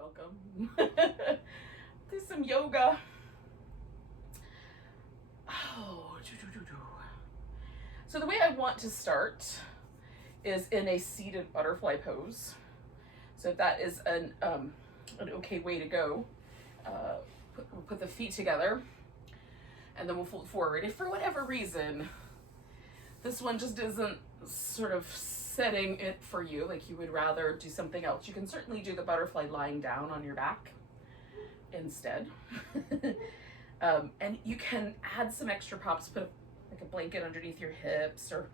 welcome. Do some yoga. Oh, so the way I want to start is in a seated butterfly pose. So if that is an okay way to go, we'll put the feet together and then we'll fold forward. If for whatever reason this one just isn't sort of setting it for you, like you would rather do something else, you can certainly do the butterfly lying down on your back instead. And you can add some extra props, put like a blanket underneath your hips or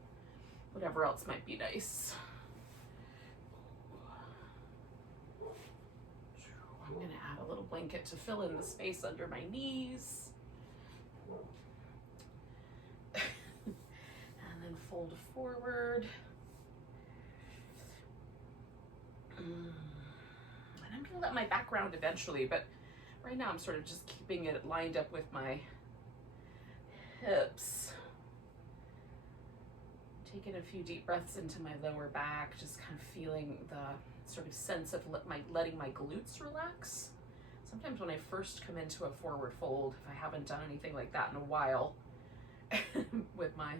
whatever else might be nice. I'm going to add a little blanket to fill in the space under my knees. And then fold forward. And I'm going to let my back round eventually, but right now I'm sort of just keeping it lined up with my hips. Taking a few deep breaths into my lower back, just kind of feeling the sort of sense of letting my glutes relax. Sometimes when I first come into a forward fold, if I haven't done anything like that in a while, with my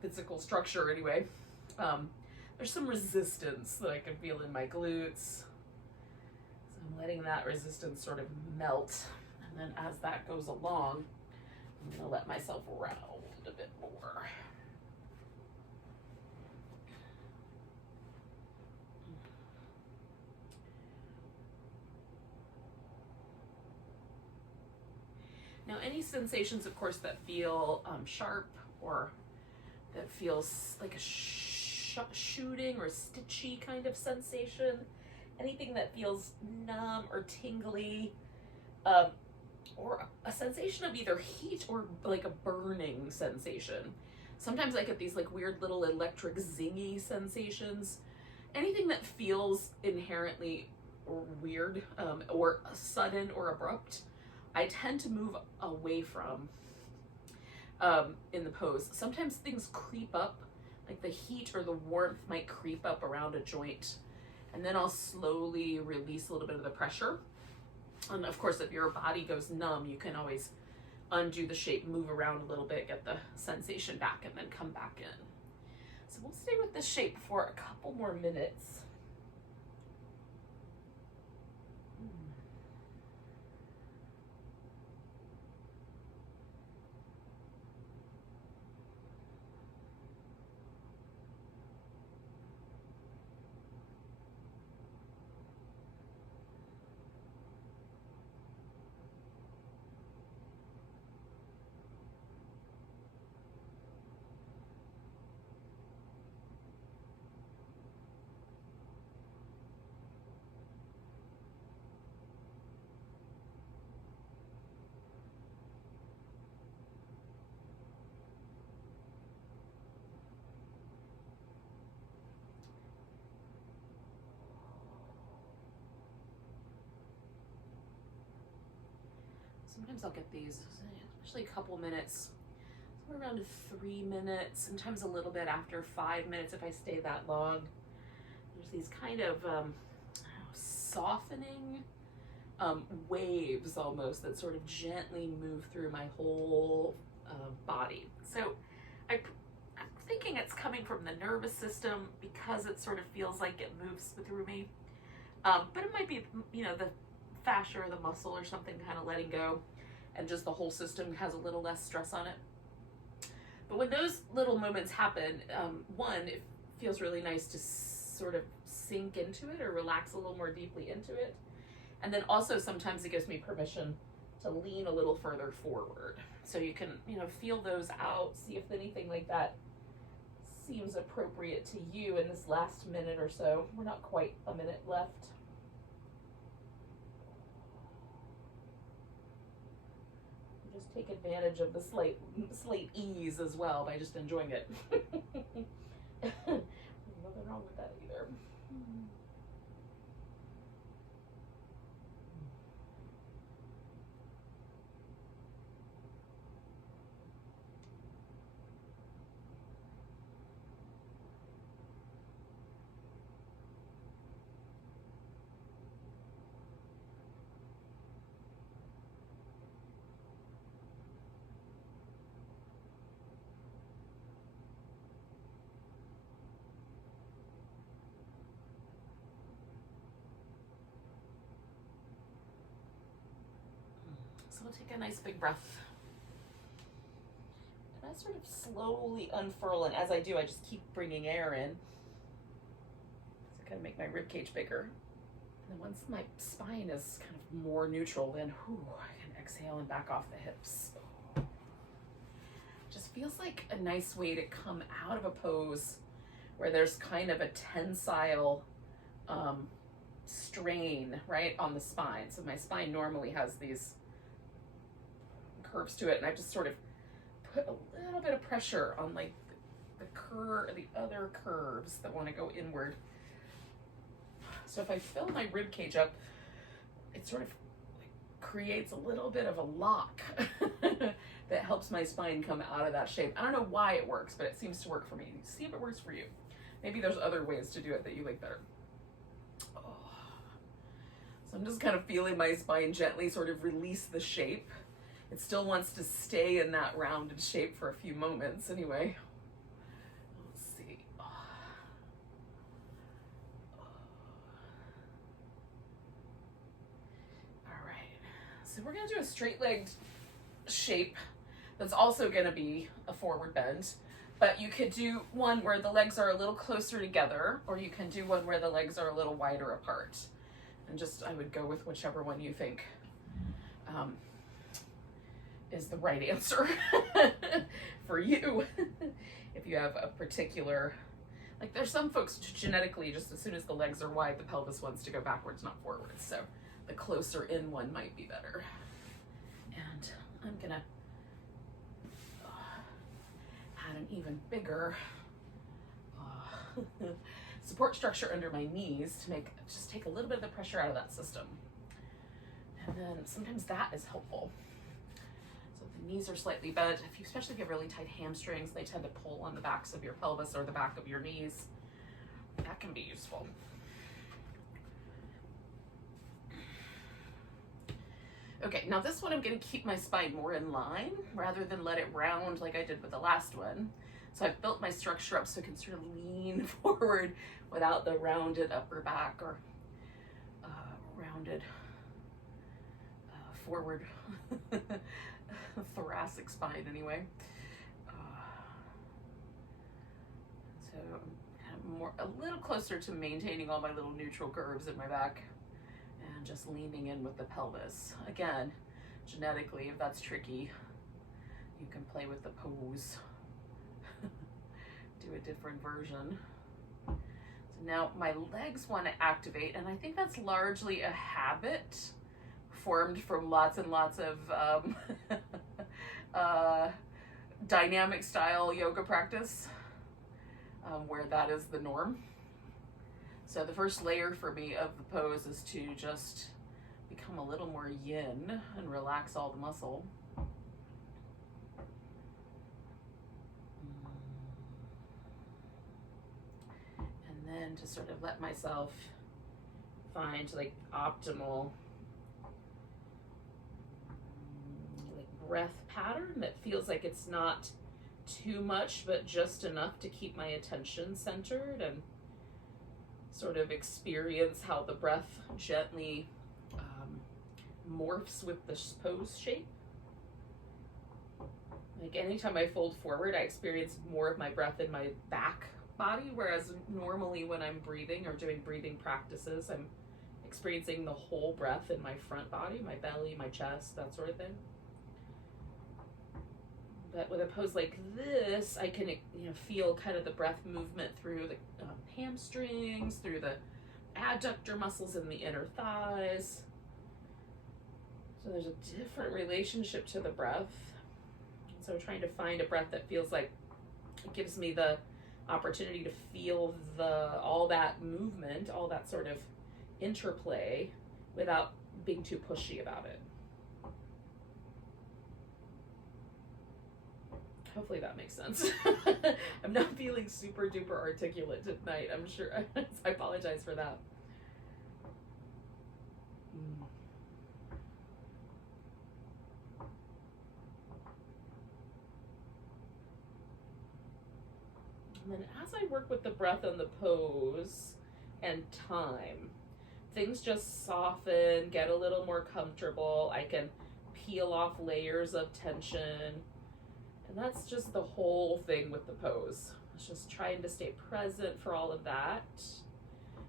physical structure anyway, there's some resistance that I can feel in my glutes. So I'm letting that resistance sort of melt. And then as that goes along, I'm gonna let myself round a bit more. Now, any sensations, of course, that feel sharp or that feels like a shooting or stitchy kind of sensation, anything that feels numb or tingly, or a sensation of either heat or like a burning sensation. Sometimes I get these like weird little electric zingy sensations. Anything that feels inherently weird or sudden or abrupt, I tend to move away from in the pose. Sometimes things creep up, like the heat or the warmth might creep up around a joint, and then I'll slowly release a little bit of the pressure. And of course, if your body goes numb, you can always undo the shape, move around a little bit, get the sensation back, and then come back in. So we'll stay with this shape for a couple more minutes. Sometimes I'll get these, especially a couple minutes, somewhere around 3 minutes, sometimes a little bit after 5 minutes if I stay that long. There's these kind of softening waves almost that sort of gently move through my whole body. So I'm thinking it's coming from the nervous system because it sort of feels like it moves through me. But it might be, the fascia or the muscle or something kind of letting go, and just the whole system has a little less stress on it. But when those little moments happen, one, it feels really nice to sort of sink into it or relax a little more deeply into it. And then also sometimes it gives me permission to lean a little further forward. So you can, feel those out, see if anything like that seems appropriate to you in this last minute or so. We're not quite a minute left. Just take advantage of the slight ease as well by just enjoying it. Nothing wrong with that either. So we'll take a nice big breath. And I sort of slowly unfurl, and as I do, I just keep bringing air in. So I kind of make my rib cage bigger. And then once my spine is kind of more neutral, then I can exhale and back off the hips. Just feels like a nice way to come out of a pose where there's kind of a tensile strain, right, on the spine. So my spine normally has these curves to it, and I just sort of put a little bit of pressure on like the other curves that want to go inward. So if I fill my rib cage up, it sort of creates a little bit of a lock that helps my spine come out of that shape. I don't know why it works, but it seems to work for me. See if it works for you. Maybe there's other ways to do it that you like better. So I'm just kind of feeling my spine gently sort of release the shape. It still wants to stay in that rounded shape for a few moments anyway. Let's see. All right. So we're going to do a straight-legged shape that's also going to be a forward bend. But you could do one where the legs are a little closer together, or you can do one where the legs are a little wider apart. And just, I would go with whichever one you think is the right answer for you. If you have a particular, like there's some folks genetically, just as soon as the legs are wide, the pelvis wants to go backwards, not forwards. So the closer in one might be better. And I'm gonna add an even bigger support structure under my knees to just take a little bit of the pressure out of that system. And then sometimes that is helpful. So if the knees are slightly bent, especially if you have really tight hamstrings, they tend to pull on the backs of your pelvis or the back of your knees. That can be useful. Okay, now this one I'm going to keep my spine more in line rather than let it round like I did with the last one. So I've built my structure up so I can sort of lean forward without the rounded upper back or rounded forward thoracic spine anyway. So I'm kind of a little closer to maintaining all my little neutral curves in my back and just leaning in with the pelvis. Again, genetically, if that's tricky, you can play with the pose. Do a different version. So now my legs want to activate, and I think that's largely a habit formed from lots and lots of dynamic style yoga practice where that is the norm. So the first layer for me of the pose is to just become a little more yin and relax all the muscle. And then to sort of let myself find like optimal like breath pattern that feels like it's not too much but just enough to keep my attention centered and sort of experience how the breath gently morphs with the pose shape. Like anytime I fold forward, I experience more of my breath in my back body, whereas normally when I'm breathing or doing breathing practices, I'm experiencing the whole breath in my front body, my belly, my chest, that sort of thing. But with a pose like this, I can feel kind of the breath movement through the hamstrings, through the adductor muscles in the inner thighs. So there's a different relationship to the breath. So trying to find a breath that feels like it gives me the opportunity to feel all that movement, all that sort of interplay without being too pushy about it. Hopefully that makes sense. I'm not feeling super duper articulate tonight, I'm sure. I apologize for that. And then as I work with the breath and the pose and time, things just soften, get a little more comfortable. I can peel off layers of tension. And that's just the whole thing with the pose. It's just trying to stay present for all of that,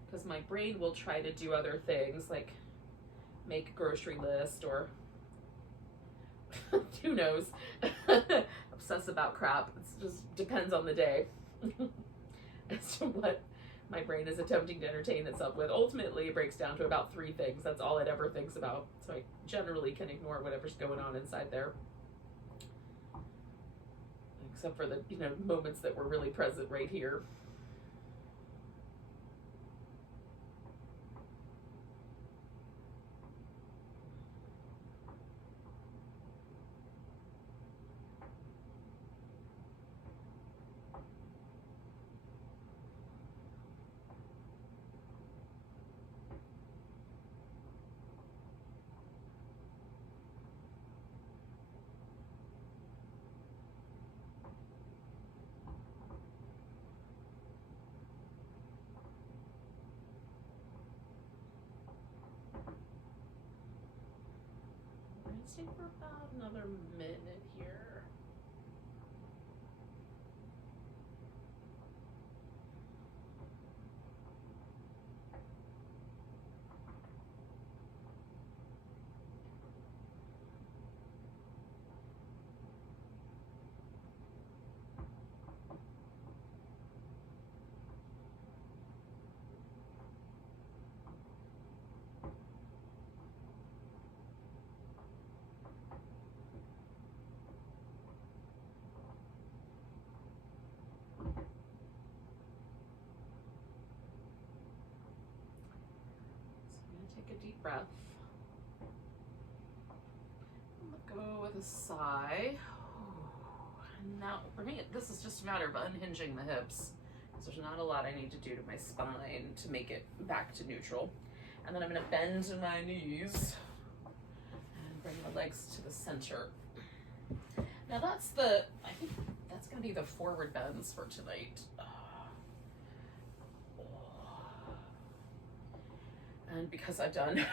because my brain will try to do other things like make a grocery list or who knows, obsess about crap. It just depends on the day as to what my brain is attempting to entertain itself with. Ultimately, it breaks down to about 3 things. That's all it ever thinks about. So I generally can ignore whatever's going on inside there, except for the moments that were really present right here. Let's take for about another minute here. Take a deep breath. Let go with a sigh. And now, for me, this is just a matter of unhinging the hips. So there's not a lot I need to do to my spine to make it back to neutral. And then I'm going to bend my knees and bring the legs to the center. Now I think that's going to be the forward bends for tonight. And because I've done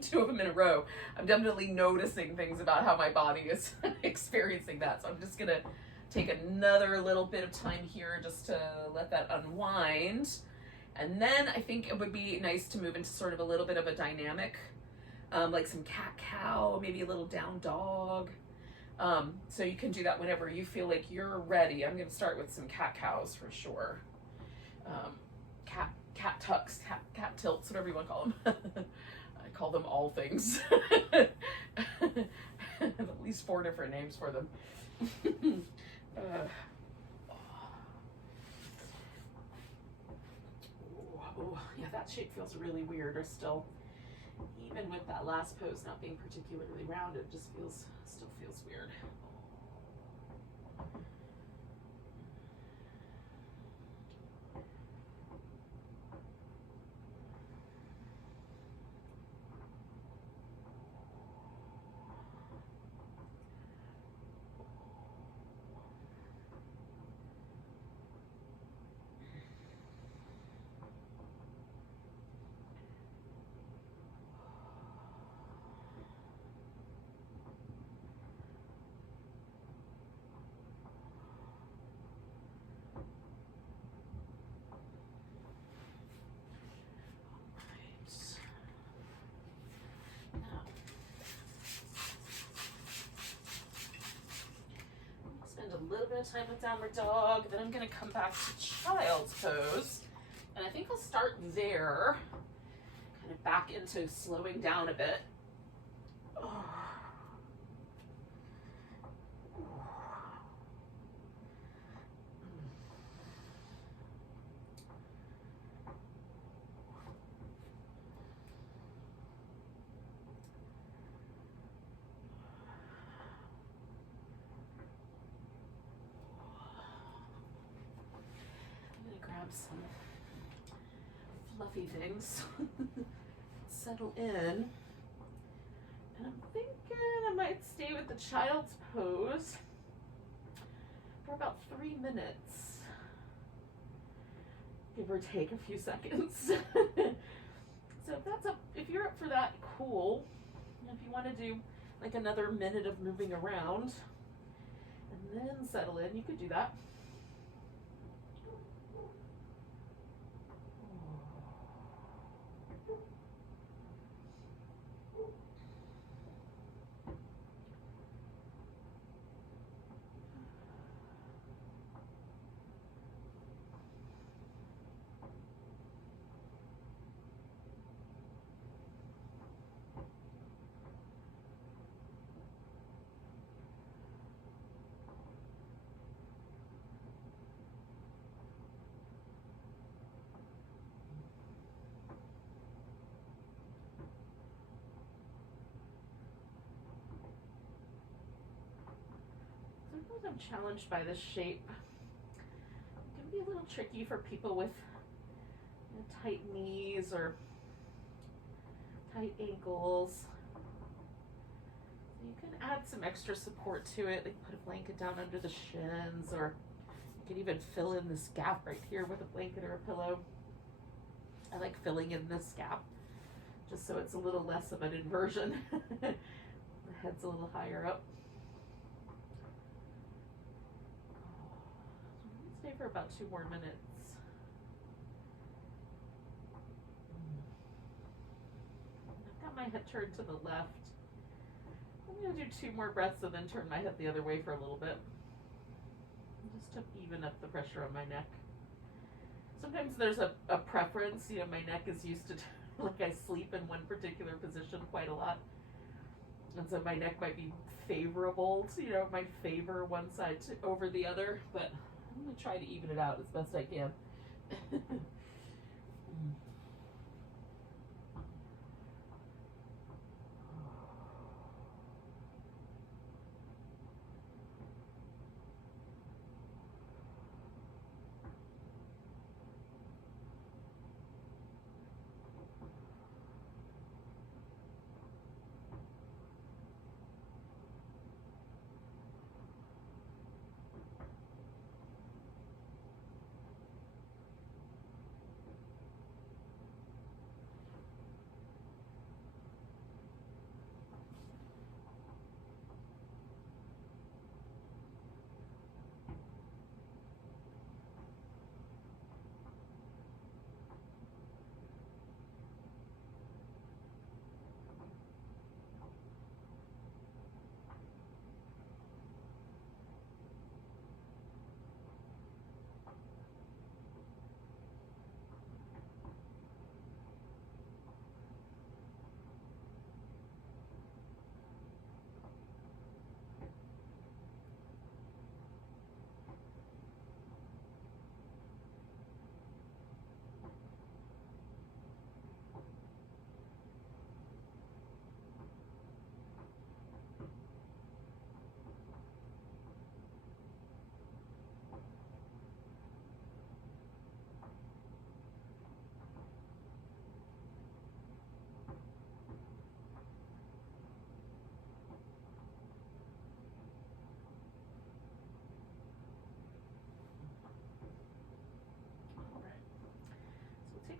2 of them in a row, I'm definitely noticing things about how my body is experiencing that. So I'm just gonna take another little bit of time here just to let that unwind. And then I think it would be nice to move into sort of a little bit of a dynamic, like some cat-cow, maybe a little down dog. So you can do that whenever you feel like you're ready. I'm gonna start with some cat-cows for sure. Cat tucks, cat tilts, whatever you want to call them. I call them all things. I have at least 4 different names for them. Yeah, that shape feels really weird, or still, even with that last pose not being particularly rounded, it just still feels weird. A little bit of time with downward dog, then I'm going to come back to child's pose, and I think I'll start there, kind of back into slowing down a bit. Some fluffy things. Settle in. And I'm thinking I might stay with the child's pose for about 3 minutes. Give or take a few seconds. So if you're up for that, cool. And if you want to do like another minute of moving around, and then settle in. You could do that. Sometimes I'm challenged by this shape. It can be a little tricky for people with tight knees or tight ankles. So you can add some extra support to it. Like put a blanket down under the shins, or you can even fill in this gap right here with a blanket or a pillow. I like filling in this gap just so it's a little less of an inversion. The head's a little higher up. Stay for about 2 more minutes. I've got my head turned to the left. I'm going to do 2 more breaths and then turn my head the other way for a little bit. Just to even up the pressure on my neck. Sometimes there's a preference. You know, my neck is used to, like I sleep in one particular position quite a lot. And so my neck might be favorable to, might favor one side over the other, but I'm going to try to even it out as best I can.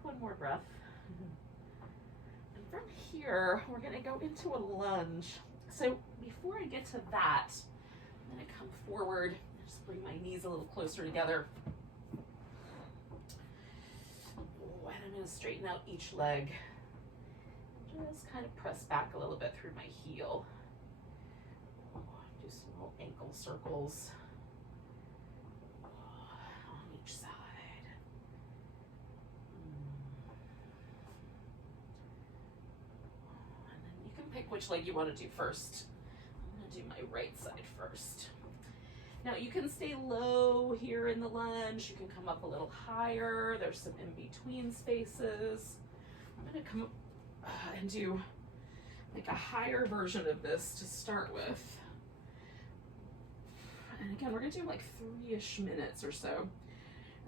One more breath. And from here, we're going to go into a lunge. So before I get to that, I'm going to come forward and just bring my knees a little closer together. And I'm going to straighten out each leg. And just kind of press back a little bit through my heel. Do some little ankle circles on each side. Pick which leg you want to do first. I'm going to do my right side first. Now you can stay low here in the lunge. You can come up a little higher. There's some in-between spaces. I'm going to come up and do like a higher version of this to start with. And again, we're going to do like 3-ish minutes or so.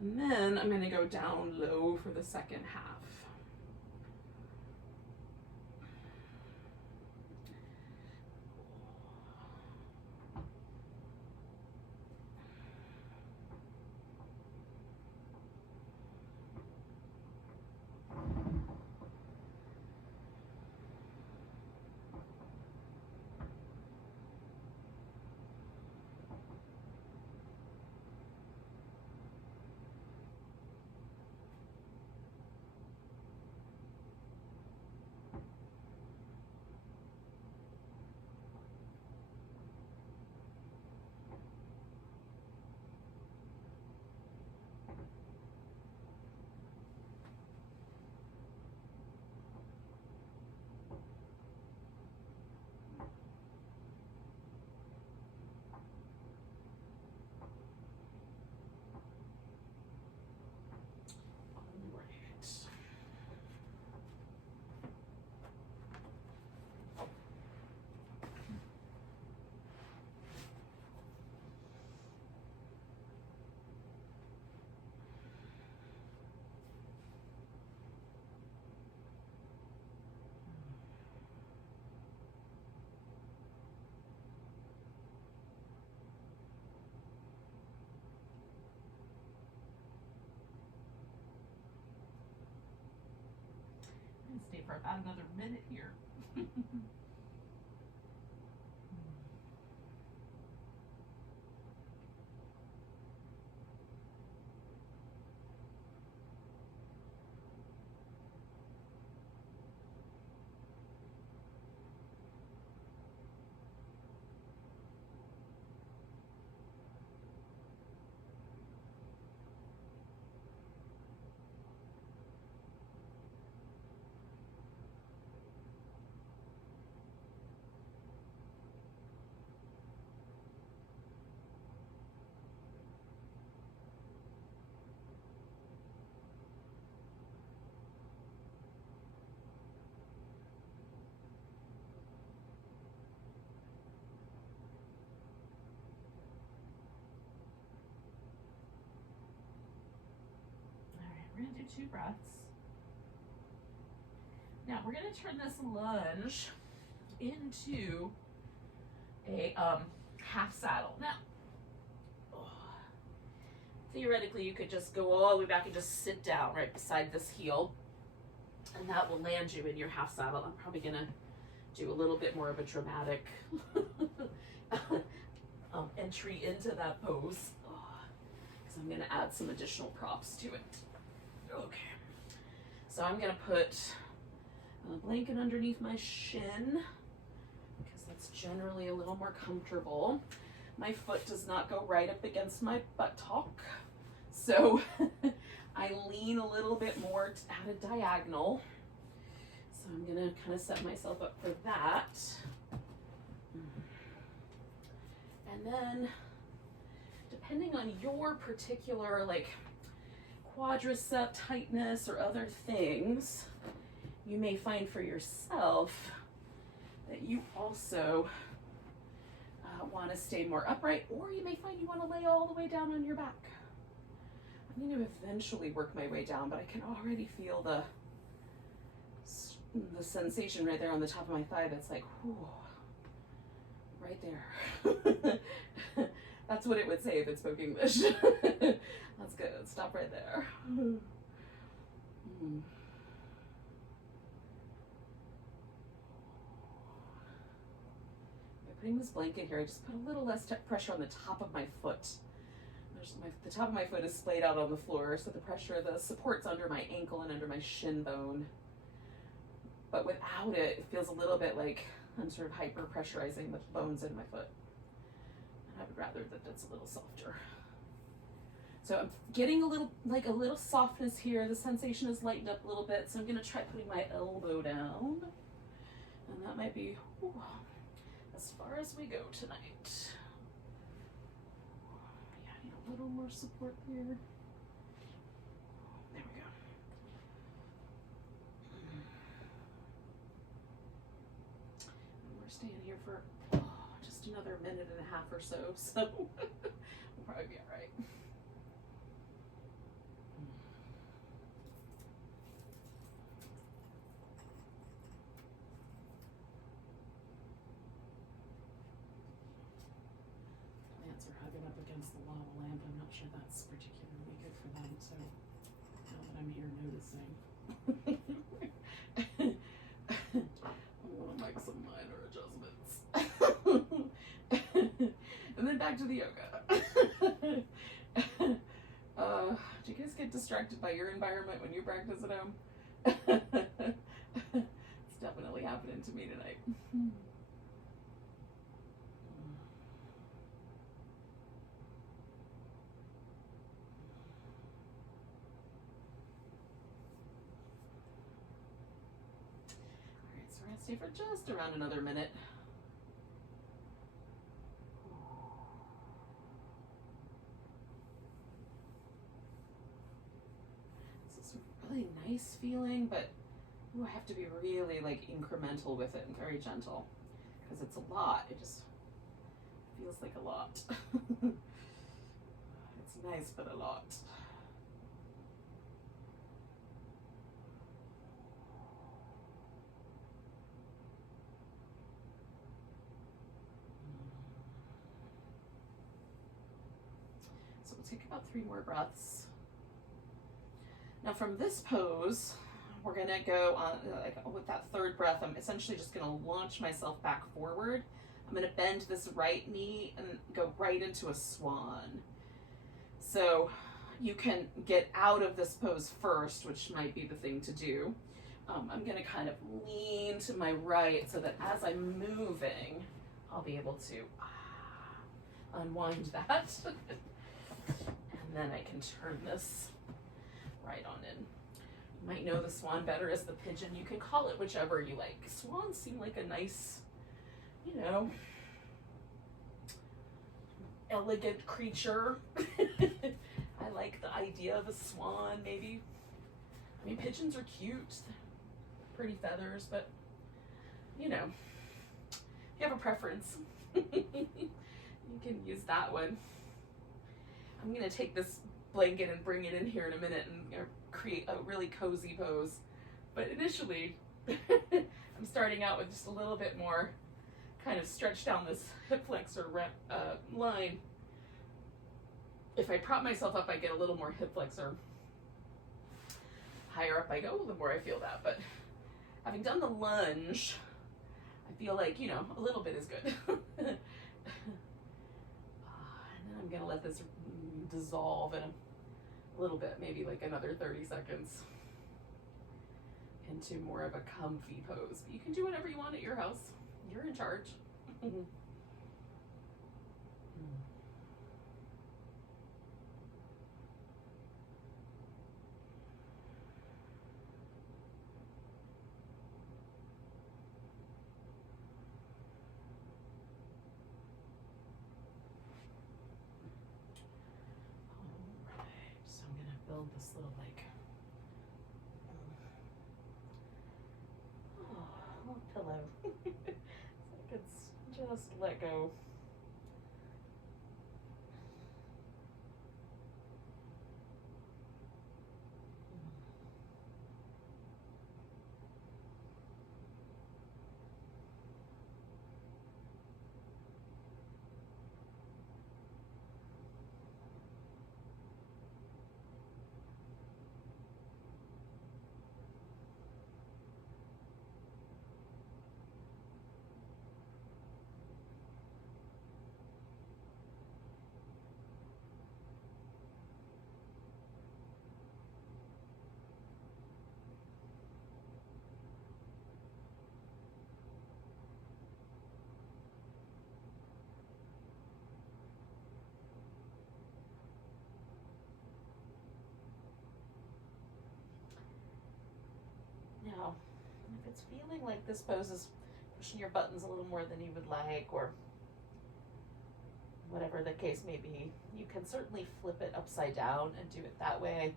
And then I'm going to go down low for the second half. for about another minute here. We're going to do 2 breaths. Now we're going to turn this lunge into a half saddle. Now, theoretically, you could just go all the way back and just sit down right beside this heel, and that will land you in your half saddle. I'm probably going to do a little bit more of a dramatic entry into that pose, because I'm going to add some additional props to it. Okay, so I'm going to put a blanket underneath my shin because that's generally a little more comfortable. My foot does not go right up against my buttock, so I lean a little bit more at a diagonal. So I'm going to kind of set myself up for that. And then, depending on your particular quadricep tightness or other things, you may find for yourself that you also want to stay more upright, or you may find you want to lay all the way down on your back. I'm going to eventually work my way down, but I can already feel the sensation right there on the top of my thigh that's like, whew, right there. That's what it would say if it spoke English. That's good. Stop right there. By putting this blanket here, I just put a little less pressure on the top of my foot. The top of my foot is splayed out on the floor, so the support's under my ankle and under my shin bone. But without it, it feels a little bit like I'm sort of hyper pressurizing the bones in my foot. And I would rather that it's a little softer. So I'm getting a little softness here. The sensation is lightened up a little bit, so I'm going to try putting my elbow down. And that might be as far as we go tonight. Yeah, I need a little more support here. There we go. And we're staying here for just another minute and a half or so, so we'll probably be all right. Up against the lava lamp. I'm not sure that's particularly good for them, so now that I'm here noticing, I want to make some minor adjustments. And then back to the yoga. Do you guys get distracted by your environment when you practice at home? It's definitely happening to me tonight. Stay for just around another minute. This is really nice feeling, but I have to be really incremental with it and very gentle because it's a lot. It just feels like a lot. It's nice, but a lot. Take about 3 more breaths. Now from this pose, we're gonna go on like with that third breath. I'm essentially just gonna launch myself back forward. I'm gonna bend this right knee and go right into a swan. So you can get out of this pose first, which might be the thing to do. I'm gonna kind of lean to my right so that as I'm moving, I'll be able to unwind that. And then I can turn this right on in. You might know the swan better as the pigeon. You can call it whichever you like. Swans seem like a nice, you know, elegant creature. I like the idea of a swan, maybe. I mean, pigeons are cute. Pretty feathers, but, you know, if you have a preference, you can use that one. I'm going to take this blanket and bring it in here in a minute and create a really cozy pose. But initially, I'm starting out with just a little bit more kind of stretch down this hip flexor line. If I prop myself up, I get a little more hip flexor. Higher up I go, the more I feel that. But having done the lunge, I feel like, you know, a little bit is good. And then I'm gonna let this dissolve in a little bit, maybe like another 30 seconds into more of a comfy pose. But you can do whatever you want at your house. You're in charge. Build this little like little pillow. So I could just let go. Now, if it's feeling like this pose is pushing your buttons a little more than you would like, or whatever the case may be, you can certainly flip it upside down and do it that way,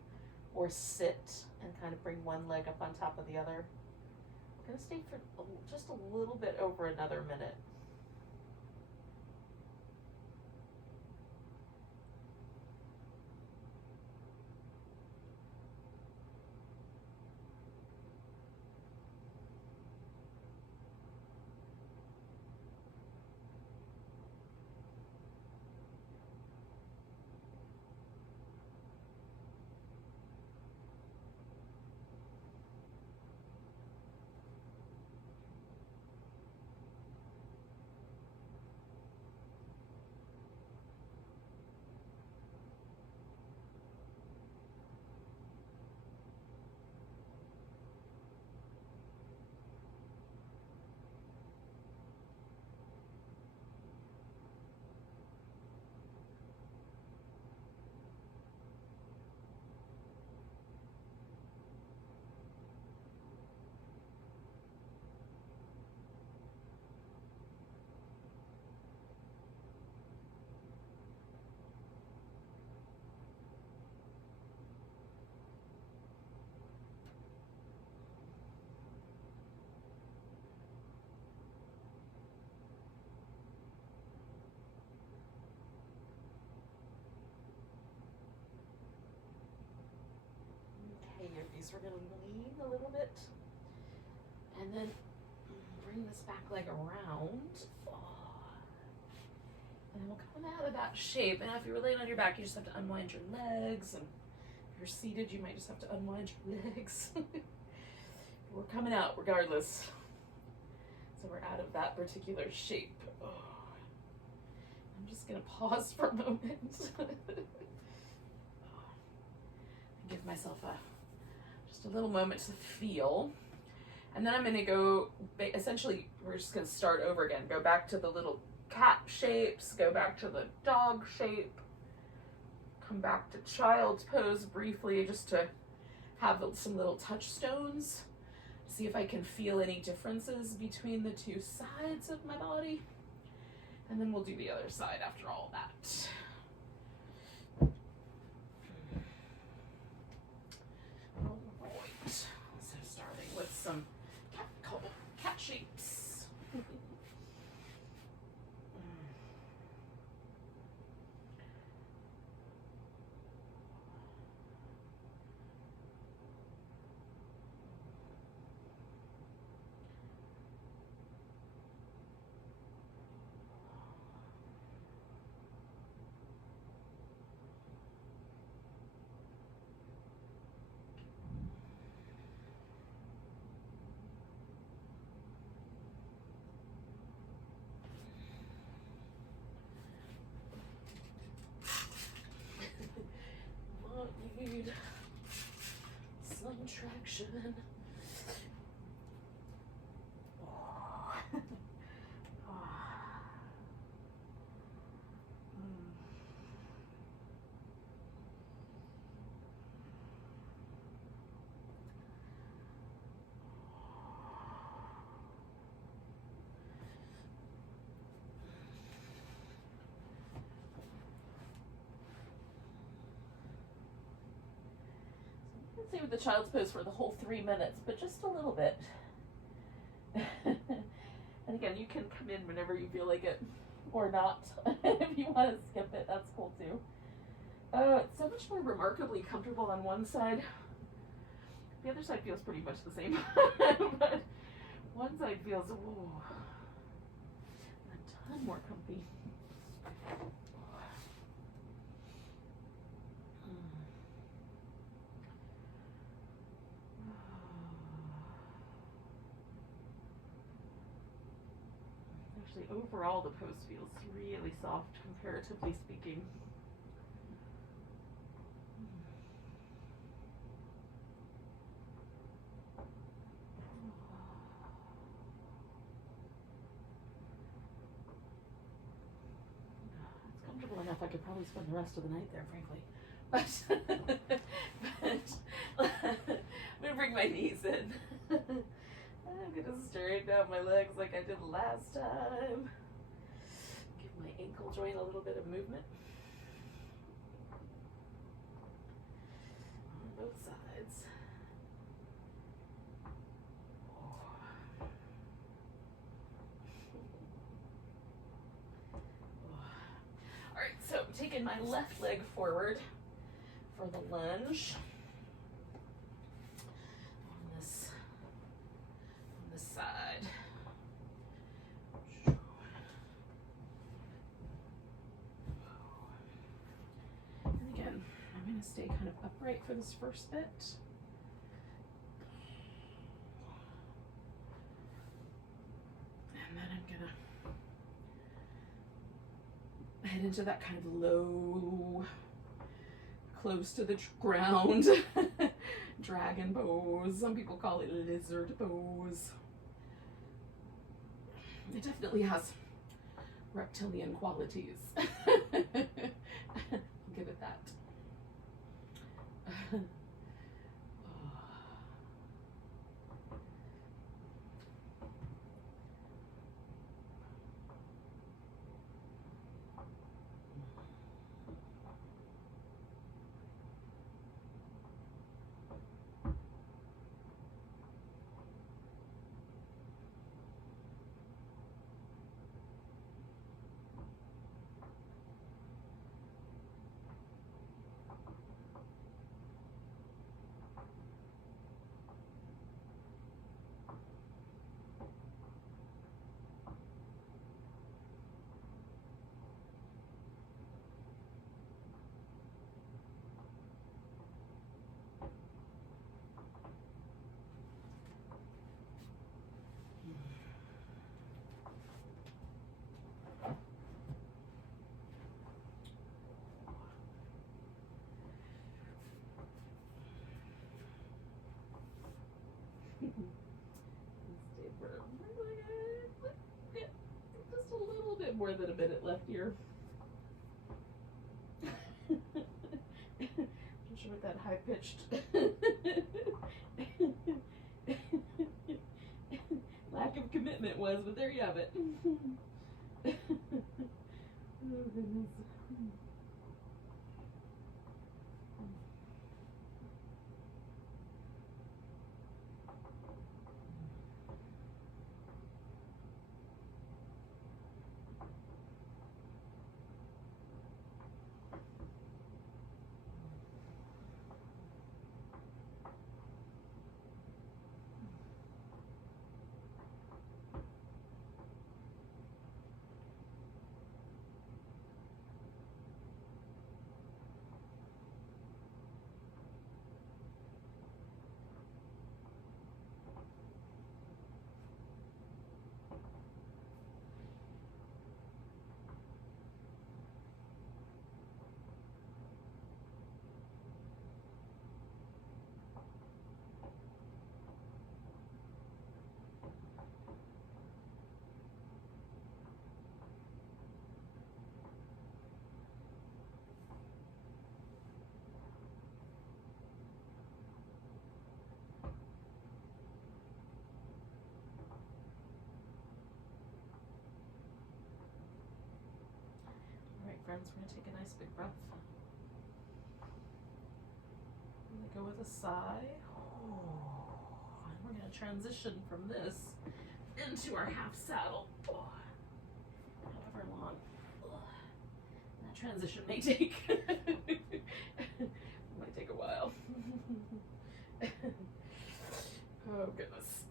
or sit and kind of bring one leg up on top of the other. I'm gonna stay for just a little bit over another minute. Yogis, we're going to lean a little bit and then bring this back leg around. And we'll come out of that shape. And if you're laying on your back, you just have to unwind your legs. And if you're seated, you might just have to unwind your legs. we're coming out regardless. So we're out of that particular shape. Oh. I'm just gonna pause for a moment. Give myself just a little moment to feel. And then I'm gonna go, essentially, we're just gonna start over again. Go back to the little cat shapes, go back to the dog shape, come back to child's pose briefly, just to have some little touchstones. See if I can feel any differences between the two sides of my body. And then we'll do the other side after all that. All right. So starting with some cat shapes. Need some traction. Stay with the child's pose for the whole 3 minutes, but just a little bit. And again, you can come in whenever you feel like it, or not. If you want to skip it, that's cool too. It's so much more remarkably comfortable on one side. The other side feels pretty much the same, but one side feels, ooh, a ton more comfy. Actually, overall, the pose feels really soft, comparatively speaking. It's comfortable enough I could probably spend the rest of the night there, frankly. But I'm gonna bring my knees in. I'm gonna straighten out my legs like I did last time. Give my ankle joint a little bit of movement. On both sides. Alright, so I'm taking my left leg forward for the lunge. Side. And again, I'm going to stay kind of upright for this first bit. And then I'm going to head into that kind of low, close to the ground dragon pose. Some people call it lizard pose. It definitely has reptilian qualities. I'll give it that. have more than a minute left here. Not sure what that high-pitched lack of commitment was, but there you have it. Oh, goodness. Friends, we're going to take a nice big breath. I'm going to go with a sigh. And we're going to transition from this into our half saddle. However long that transition may take. It might take a while. Oh, goodness.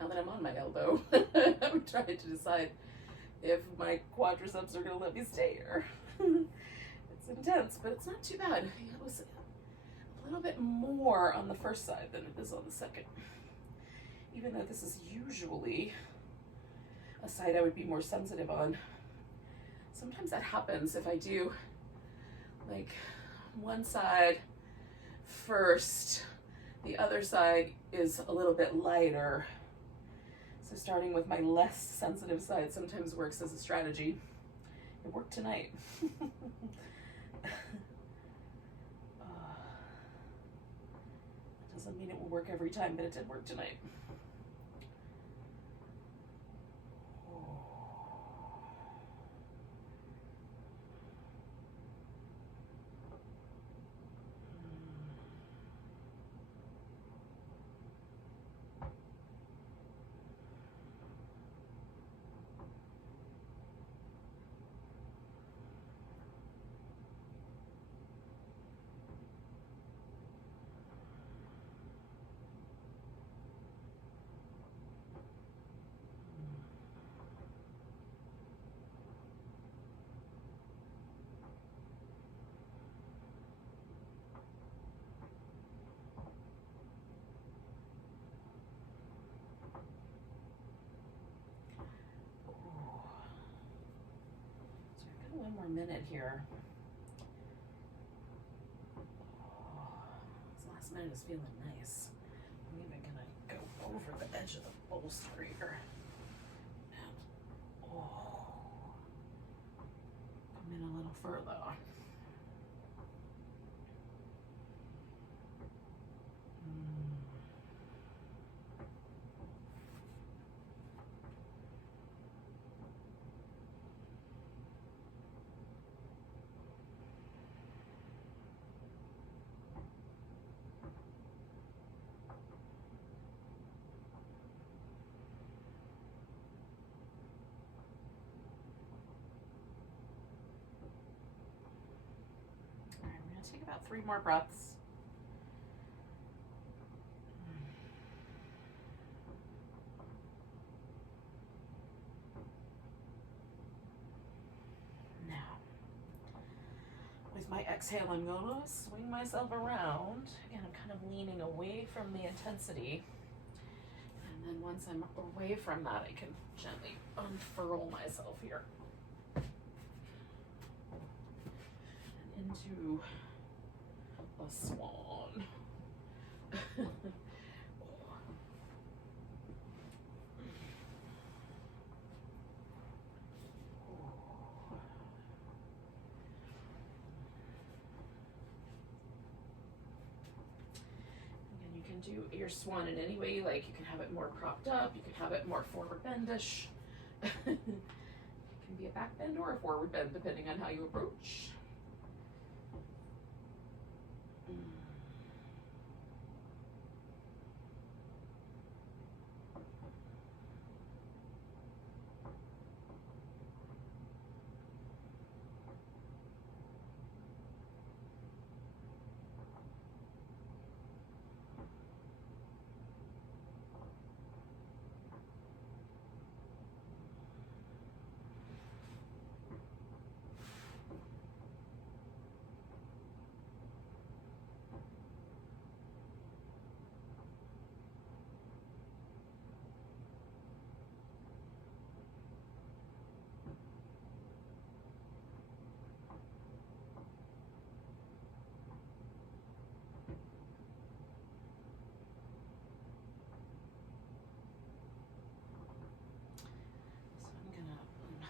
Now that I'm on my elbow, I'm trying to decide if my quadriceps are going to let me stay here. It's intense, but it's not too bad. It was a little bit more on the first side than it is on the second. Even though this is usually a side I would be more sensitive on. Sometimes that happens if I do like one side first, the other side is a little bit lighter. So starting with my less sensitive side sometimes works as a strategy. It worked tonight. Doesn't mean it will work every time, but it did work tonight. One more minute here. This last minute is feeling nice. I'm even gonna go over the edge of the bolster here. And come in a little further. Take about 3 more breaths. my exhale, I'm gonna swing myself around. Again, I'm kind of leaning away from the intensity. And then once I'm away from that, I can gently unfurl myself here. And into a swan. Do your swan in any way you like. You can have it more propped up, you can have it more forward bendish. It can be a back bend or a forward bend depending on how you approach.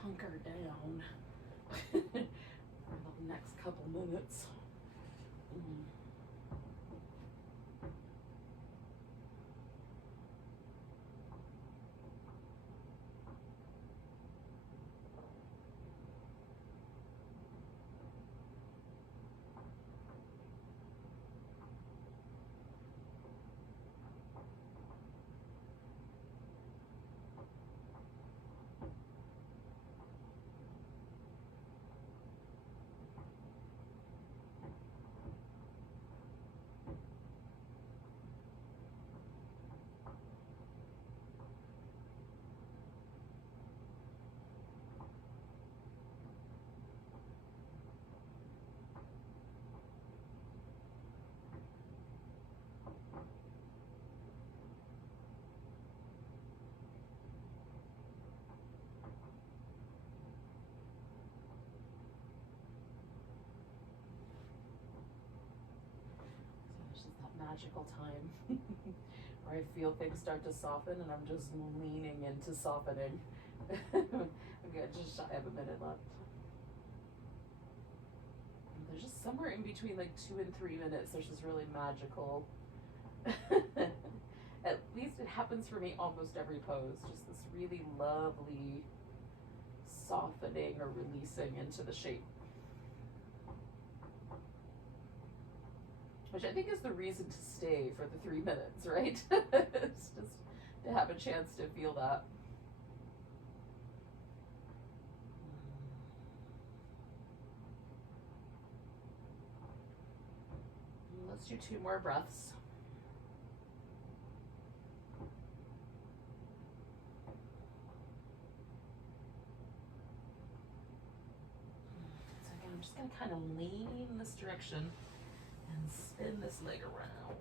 Hunker down for the next couple minutes. Magical time where I feel things start to soften and I'm just leaning into softening. Okay, just shy of a minute left. And there's just somewhere in between like 2 and 3 minutes, there's this really magical, at least it happens for me almost every pose, just this really lovely softening or releasing into the shape. Which I think is the reason to stay for the 3 minutes, right? It's just to have a chance to feel that. Let's do 2 more breaths. So again, I'm just going to kind of lean this direction and spin this leg around.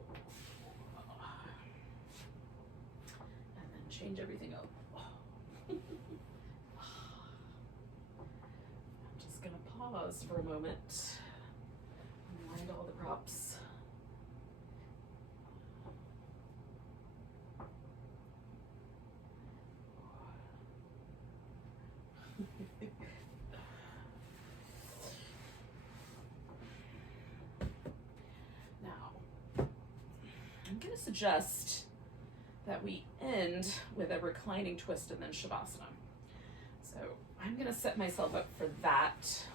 And then change everything up. I'm just going to pause for a moment. Wind all the props. I'm going to suggest that we end with a reclining twist and then Shavasana. So I'm going to set myself up for that.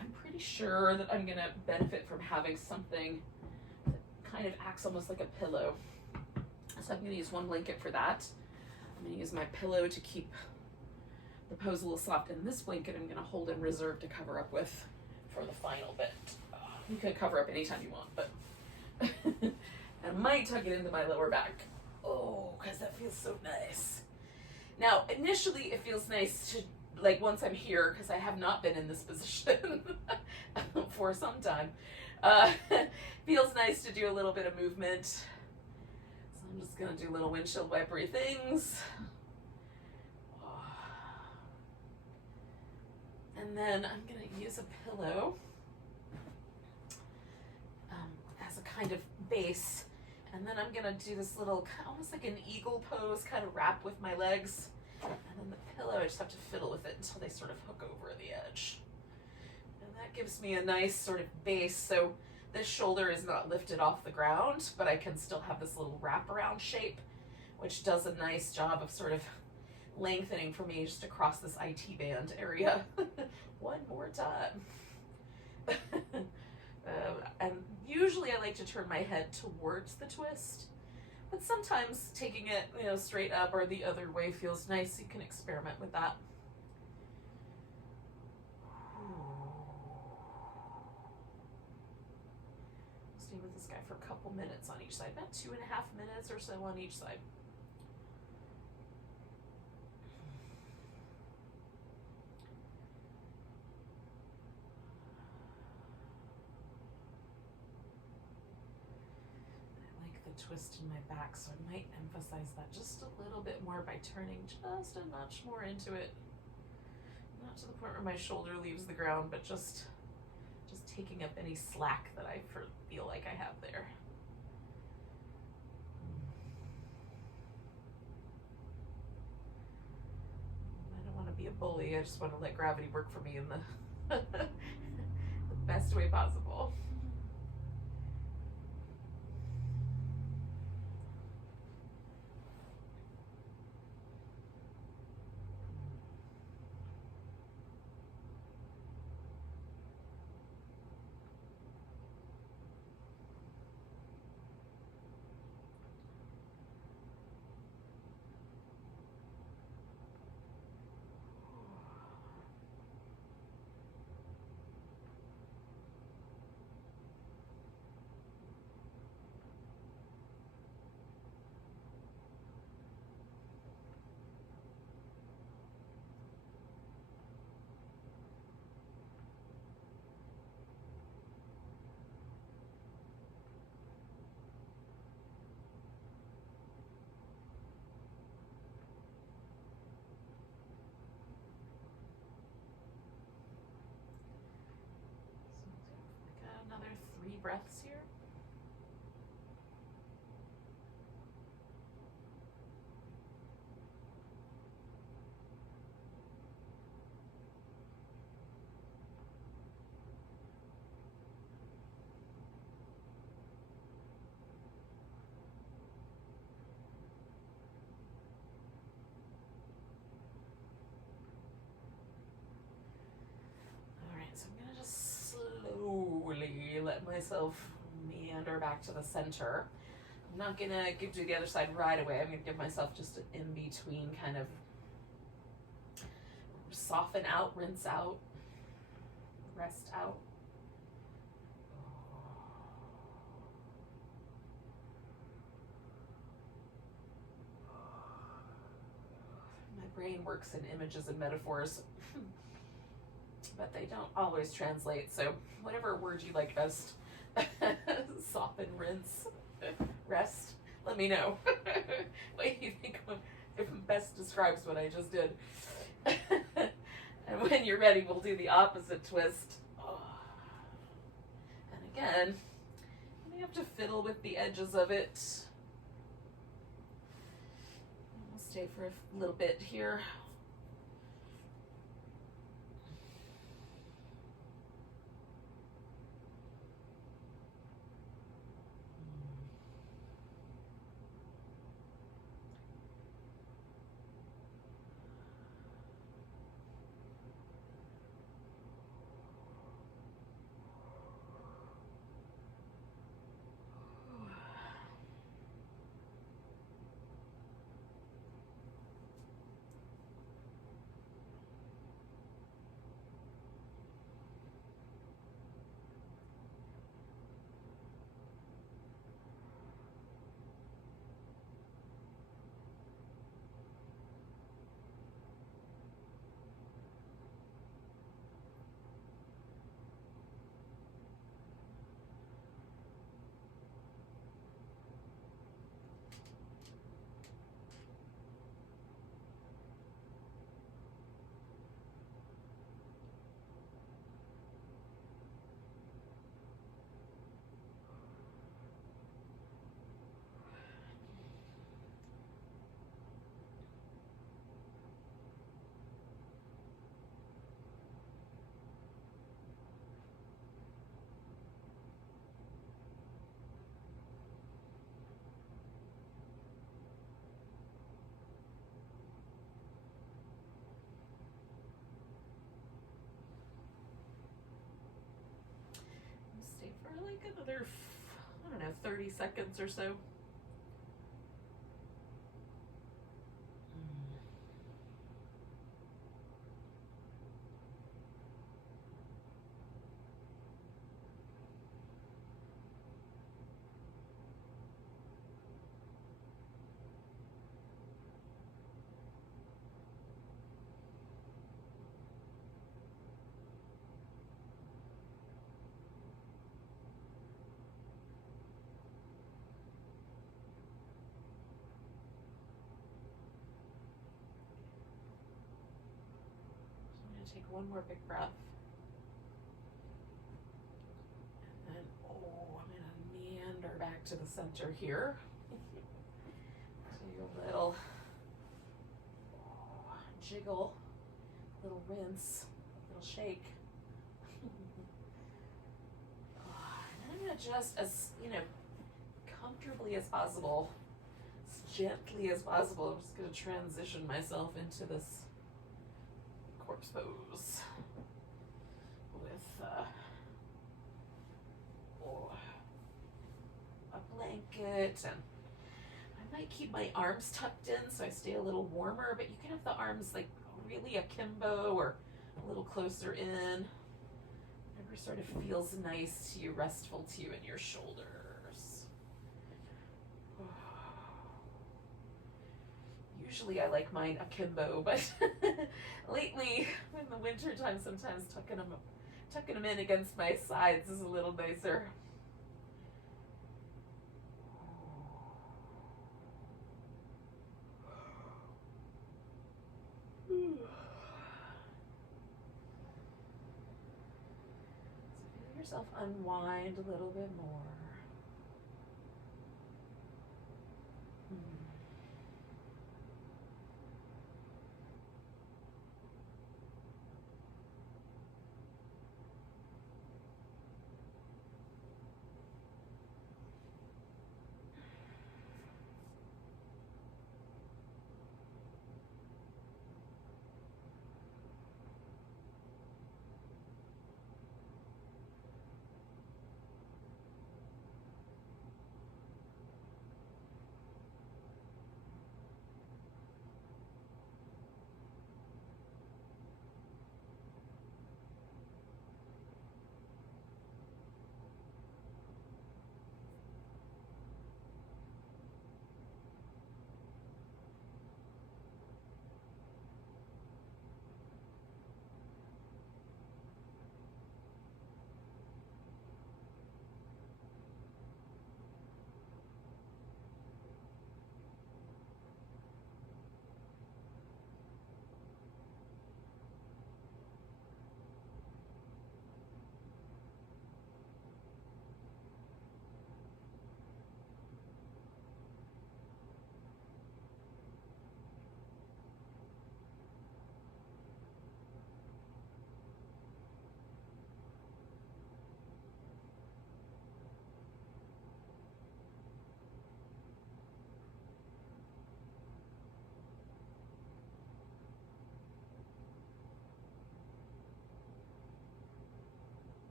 I'm pretty sure that I'm going to benefit from having something that kind of acts almost like a pillow. So I'm going to use one blanket for that. I'm going to use my pillow to keep the pose a little soft. And this blanket I'm going to hold in reserve to cover up with for the final bit. You can cover up anytime you want, but... I might tuck it into my lower back. Oh, because that feels so nice. Now, initially it feels nice to like once I'm here, because I have not been in this position for some time, feels nice to do a little bit of movement. So I'm just gonna do little windshield wipery things. And then I'm gonna use a pillow as a kind of base. And then I'm gonna do this little, almost like an eagle pose, kind of wrap with my legs. And then the pillow, I just have to fiddle with it until they sort of hook over the edge. And that gives me a nice sort of base. So this shoulder is not lifted off the ground, but I can still have this little wraparound shape, which does a nice job of sort of lengthening for me just across this IT band area. One more time. And usually I like to turn my head towards the twist, but sometimes taking it, straight up or the other way feels nice. You can experiment with that. Stay with this guy for a couple minutes on each side, about 2.5 minutes or so on each side. Twist in my back, so I might emphasize that just a little bit more by turning just a notch more into it. Not to the point where my shoulder leaves the ground, but just taking up any slack that I feel like I have there. I don't want to be a bully, I just want to let gravity work for me in the the best way possible. Another 3 breaths here. All right, so I'm gonna just slowly let myself meander back to the center. I'm not gonna do the other side right away. I'm gonna give myself just an in-between kind of soften out, rinse out, rest out. My brain works in images and metaphors, but they don't always translate, so whatever word you like best. Soften, rinse, rest, let me know what you think best describes what I just did. And when you're ready, we'll do the opposite twist. And again, you may have to fiddle with the edges of it. We'll stay for a little bit here. 30 seconds or so. Take one more big breath. And then, I'm going to meander back to the center here. Do a little jiggle, little rinse, little shake. And I'm going to just as, comfortably as possible, as gently as possible, I'm just going to transition myself into this corpse pose with a blanket, and I might keep my arms tucked in so I stay a little warmer, but you can have the arms like really akimbo or a little closer in, whatever sort of feels nice to you, restful to you in your shoulders. Usually I like mine akimbo, but lately in the winter time, sometimes tucking them in against my sides is a little nicer. So feel yourself unwind a little bit more.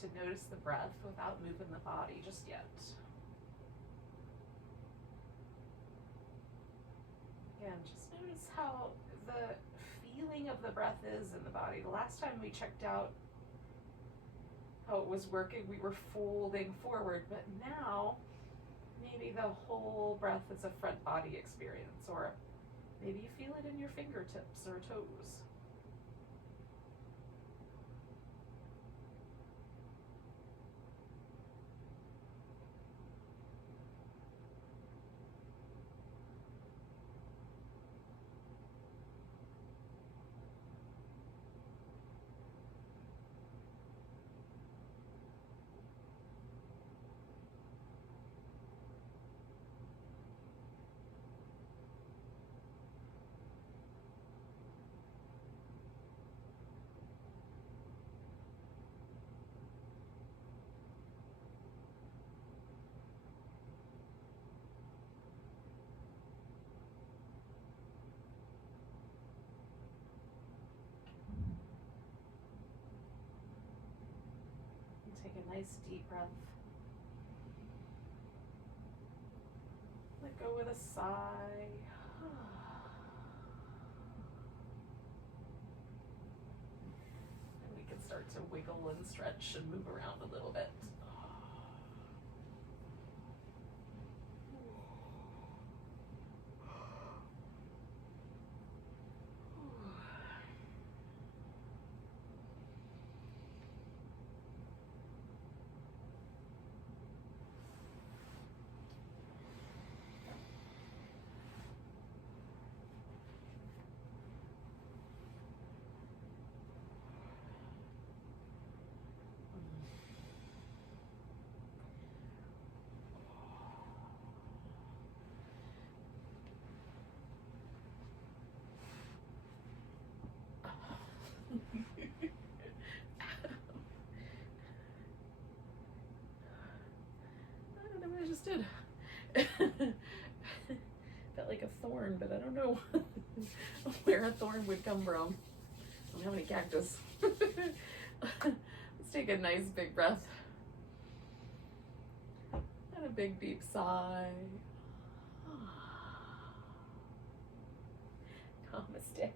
to notice the breath without moving the body just yet. Again, just notice how the feeling of the breath is in the body. The last time we checked out how it was working, we were folding forward, but now maybe the whole breath is a front body experience, or maybe you feel it in your fingertips or toes. Take a nice deep breath. Let go with a sigh. And we can start to wiggle and stretch and move around a little bit. I don't know what I just did. Felt like a thorn, but I don't know where a thorn would come from. I don't have any cactus. Let's take a nice big breath. And a big deep sigh. Namaste.